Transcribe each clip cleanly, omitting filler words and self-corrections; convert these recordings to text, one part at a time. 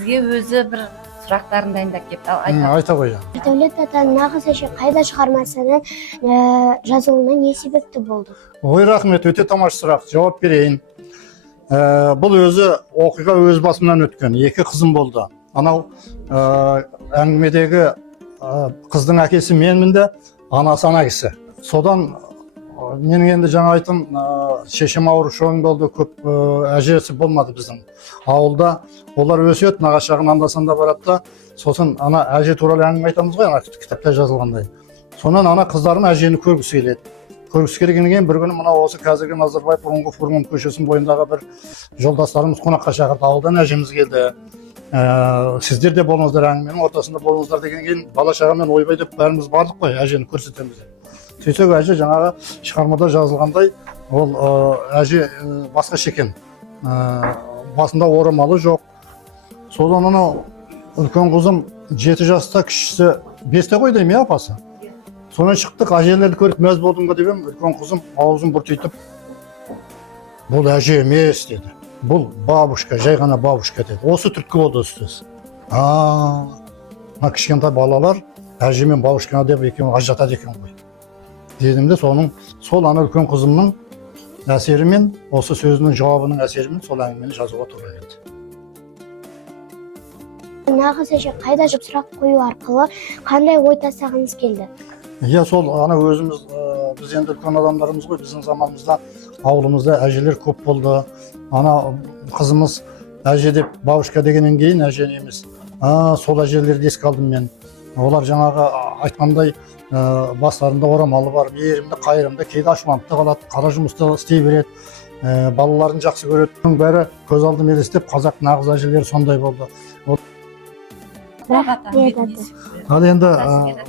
Сізге өзі бір сұрақтарын дайындап келіпті. Айта қой. Ердәулет ата нағыз әже қайда шығармасының жазылуына не себепті болды? Ой, рахмет, өте тамаша сұрақ. Жауап берейін. Бұл өзі оқиға өз басымнан өткен. Екі қызым болды. Анау әңгімедегі қыздың әкесі менмін де, анасы ана кісі. Содан менің енді жаңа айтым, шешем ауырушылық болды, көп әжесі болмады біздің ауылда. Олар өсет, нағашағын анда-санда барады да, сосын ана әже туралы әңгіме айтамыз ғой, ана кітапта жазылғандай. Сонан ана қыздарым әжені көргісі келеді. Көргісі келгеннен кейін бір күні мына осы қазіргі Назарбаев бұрынғы Фурман көшесінің бойындағы бір жолдастарымыз қонаққа шақырды. Ауылдан әжеміз келді. Сіздер де болыңыздар, әңгіменің ортасында болыңыздар деген кейін бала шағамен ойбай деп бәріміз бардық қой, әжені көрсетеміз деп. Сөйтсек әже жаңағы шығармада жазылғандай, ол әже басқа шекен. Басында орамалы жоқ. Содан анау үлкен қызым 7 жаста, кішісі 5-те ғой деймін, апасы. Сонан шықтық, әжелерді көріп мәз болдым ба деп едім, үлкен қызым аузын бұртитып, бұл әже емес деді. Бұл бабушка, жай ғана бабушка деді. Осы түрткі болды сөз. Мына кішкентай балалар әже мен бабушканы деп екеуі ажыратады екен ғой. Дедім де сол ана үлкен қызымның әсерімен, осы сөзінің жауабының әсерімен сол әңгімені жазуға тура келді. Нағыз әже қайда жүріп сұрақ қою арқылы қандай ой тастағыңыз келді? Иә, сол ана өзіміз, біз енді үлкен адамдарымыз ғой, біздің заманымызда ауылымызда әжелер көп болды. Ана қызымыз әже деп бабушка дегеннен кейін әже емес. Сол әжелерді еске алдым мен. Олар жаңағы айтқандай бастарында орамалы бар, мейірімді, қайырымды, кейде ашуланып та қалады, қара жұмысты істей береді, балаларын жақсы көреді. Оның бәрі көз алдыма елестеп, қазақ нағыз әжелері сондай болды. Ал енді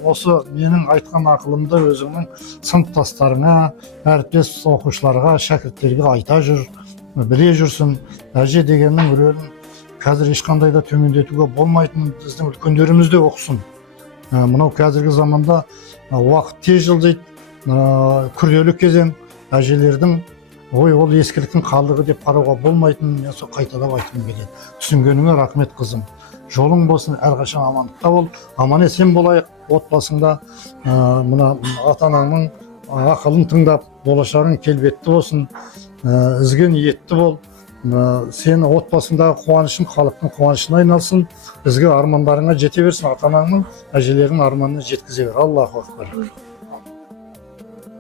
осы менің айтқан ақылымды өзіңнің сыныптастарыңа, әріптес оқушыларға, шәкірттерге айта жүр, біле жүрсін. Әже дегеннің рөлін қазір ешқандай да төмендетуге болмайтын, біздің үлкендеріміз де оқысын. Мынау қазіргі заманда уақыт тез жылдайды, күрделі кезең, әжелердің ол ескіліктің қалдығы деп қарауға болмайтын, мен сол қайталап айтқым келеді. Түсінгеніңе рахмет қызым. Жолың болсын, әрқашан амандықта бол, аман есен болайық, отбасыңда мына ата-анаңның ақылын тыңдап, болашағың келбетті болсын, ізгі ниетті бол. Сен отбасындағы қуанышың халықтың қуанышына айналсын, ізгі армандарыңа жете берсін, ата-анаңның, әжелердің арманына жеткізе бер. Аллаху акбар.